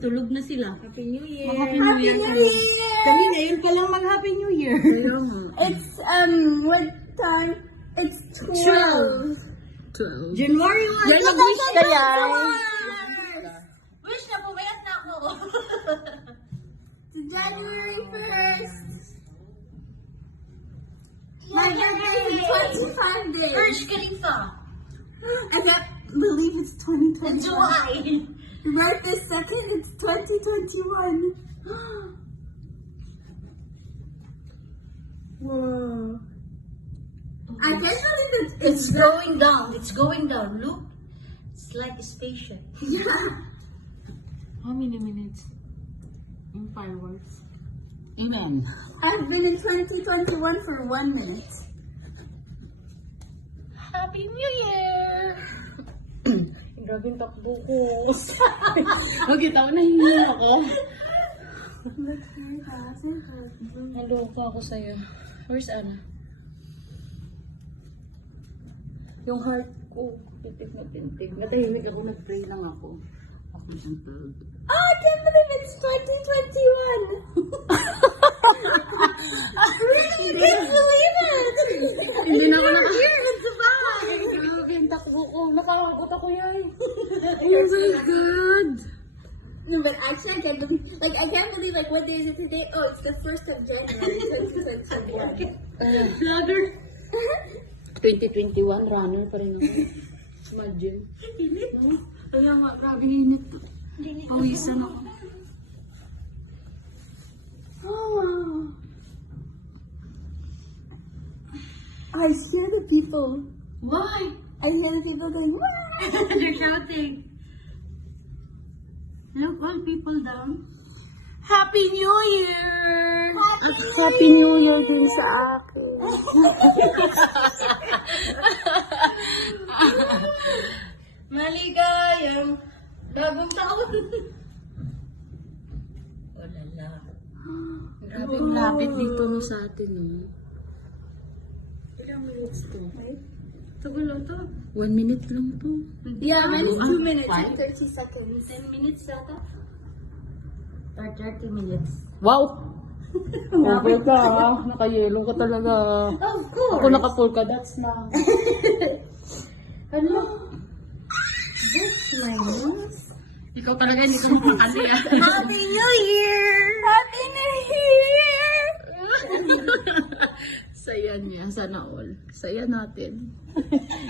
tulog na sila. Happy New Year! Happy New Year! Kami ngayon pa lang mag-Happy New Year. It's, what time? It's 12. January 1. Yan, mag-wish ka yan. Wish na, pumayat na ako. It's January 1st. My birthday is 25 days. Burj Khalifa. I can't believe it's 2021. In July. Your birthday 2nd, it's 2021. Whoa. I can't believe it. It's going down. It's going down. Look. It's like a spaceship. How many minutes in fireworks? Amen. I've been in 2021 for 1 minute. Happy New Year! Grabe yung takbo ko. Okay, tao na hihingi ako. Naloko ako sa'yo. Where's Anna? Yung heart ko, titig na tintig. Natahimik ako, nag-pray lang ako. Ako yung third. Oh, I can't believe it's 2021. I really can't believe it. Hindi na ako Here in Dubai. Grabe yung takbo ko. Nakakagot ako yan. Oh my God! No, but actually, I can't believe. Like, I can't believe. Like, what day is it today? Oh, it's the 1st of January, 2021. Vlogger! 2021, runner pa rin ako. Imagine. Init? No? Kaya nga, grabe init. Pawisan ako. Oh. I hear the people. Why? I hear the people going, "Wah!" They're shouting. Look, all people down. Happy New Year! Happy New Year din sa akin. Maligayang bagong taon. Wala na. Grabe yung lapit dito no sa atin, no? Ilang minutes to? Tagal lang to. 1 minute lang to. Yeah, mine is 2 minutes Five? and 30 seconds. 10 minutes yata. Or 30 minutes. Wow! Over ka, ha? Nakayelo ka talaga. Of course. Ako naka-full ka, that's lang. Ano? This my nose. Ikaw talaga hindi ka makakali, ha? Happy New Year! Happy New Year! Saya niya, sana all. Saya natin.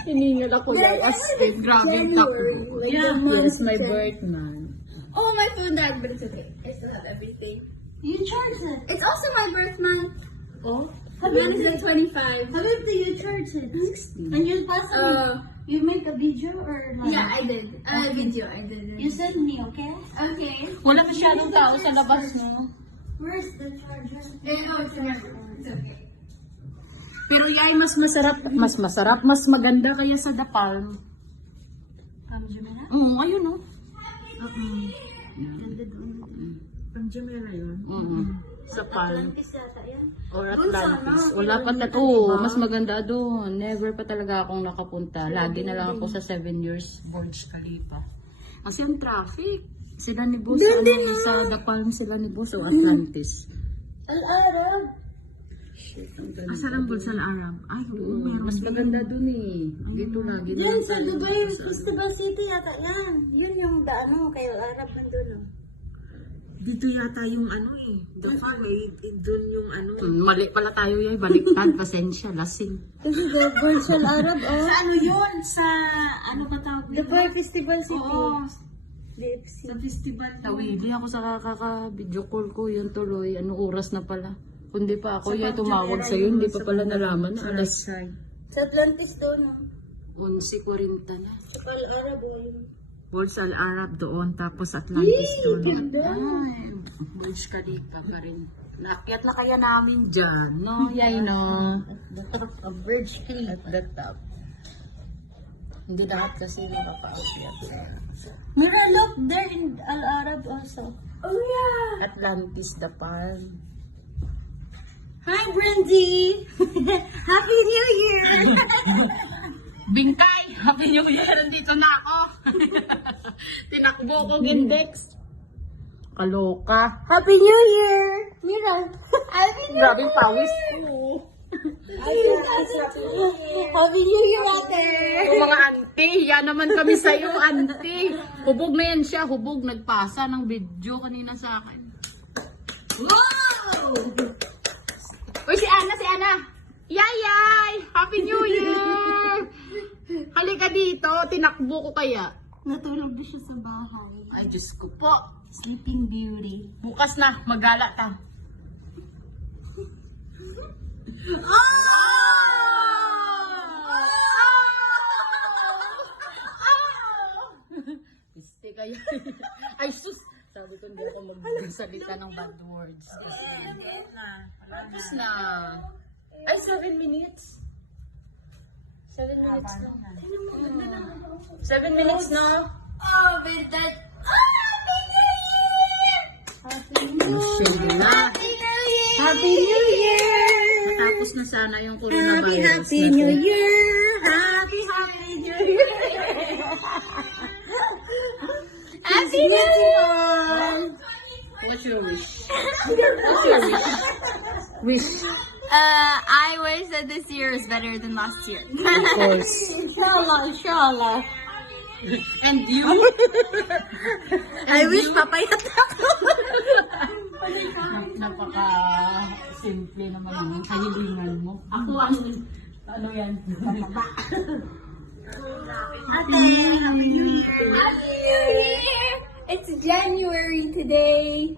Hiningal ako, guys. Grabe yung January, takbo. like Yeah, the month yes, my of Jan- birth month. Oh, my phone died, but it's okay. I still have everything. You charge it. It's also my birth month. Oh? Mine is at 25. How did you charge it? 16. And you pass me. You make a video or like? Yeah, I did. Video, I did. You send me, okay? Okay. Wala masyadong tao sa labas mo. Where's the charger? Oh, it's okay. It's okay. Pero yay, mas masarap, mas maganda kaya sa The Palm. Jamila? Ayun, no? Ganda doon. Jamila yun? Sa Palm. Atlantis yata yan. Or Doon sa Atlantis. ano, Wala pa kilometer, Oo, diba? mas maganda doon. Never pa talaga akong nakapunta. Lagi na lang ako sa 7 years Burj Khalifa. Kasi ang traffic. Sila ni Boss, sa The Palm sila ni Boss o Atlantis. Al Arab. Asan ang Burj Al Arab? Ay, oo, mas maganda doon eh. Dito lagi na. Yan sa Dubai Festival City yata yan. Yun yung ano kay Al Arab nandun. Dito yata yung ano eh. The Palm eh. Doon yung ano. Mali pala tayo yan. Baliktad. Pasensya. Lasing. Kasi the Burj Al Arab, oh. Sa ano yun? Sa ano ka tawag nito? Dubai Festival City. Oo. DFC. Sa festival. Tawili ako sa kakaka-video call ko. Yun tuloy. Ano oras na pala. Kundi pa ako yan tumawag sa'yo. Hindi pa pala nalaman na alas Sa Atlantis doon, oh. 11:40 na. Sa Al Arab, oh, yun. Burj Al Arab doon. Tapos Atlantis doon. ganda. Ay, Burj Khalifa pa rin. Naakyat na kaya namin dyan. No? Yay, no? The top of Burj Khalifa. At the top. Hindi lahat kasi nakapaakyat. Mira, look, there in Al Arab also. Oh, yeah. Atlantis, the Palm. Hi, Brendy! Happy New Year! Bingkay! Happy New Year! Nandito na ako! Tinakbo kong index. Kaloka. Happy New Year! Mira! Happy New Grabe pawis ko. Happy New Year, ate! O mga auntie, yan naman kami sa'yo, auntie. Hubog na yan siya, hubog. Nagpasa ng video kanina sa akin. Wow! Uy, si Ana! Yayay! Happy New Year! Halika dito, tinakbo ko kaya. Natulog na siya sa bahay. Ay, Diyos ko po. Sleeping Beauty. Bukas na, magala ta. Piste kayo. Ay, sus! Sabi ko hindi ako magsalita ng bad words. Tapos na. Ay, 7 minutes. 7 minutes na. 7 minutes na. Oh, but that... Happy New Year! Happy New Year! Happy New Year! Tapos na sana yung coronavirus. Happy New Year! Happy New Year! Happy New Year! What's your wish? What's your wish? Wish. I wish that this year is better than last year. Of course. Inshallah. And you? I wish papayat ako. Napaka simple naman ang kahilingan mo. Ako ano yan? Happy New Year! It's January today.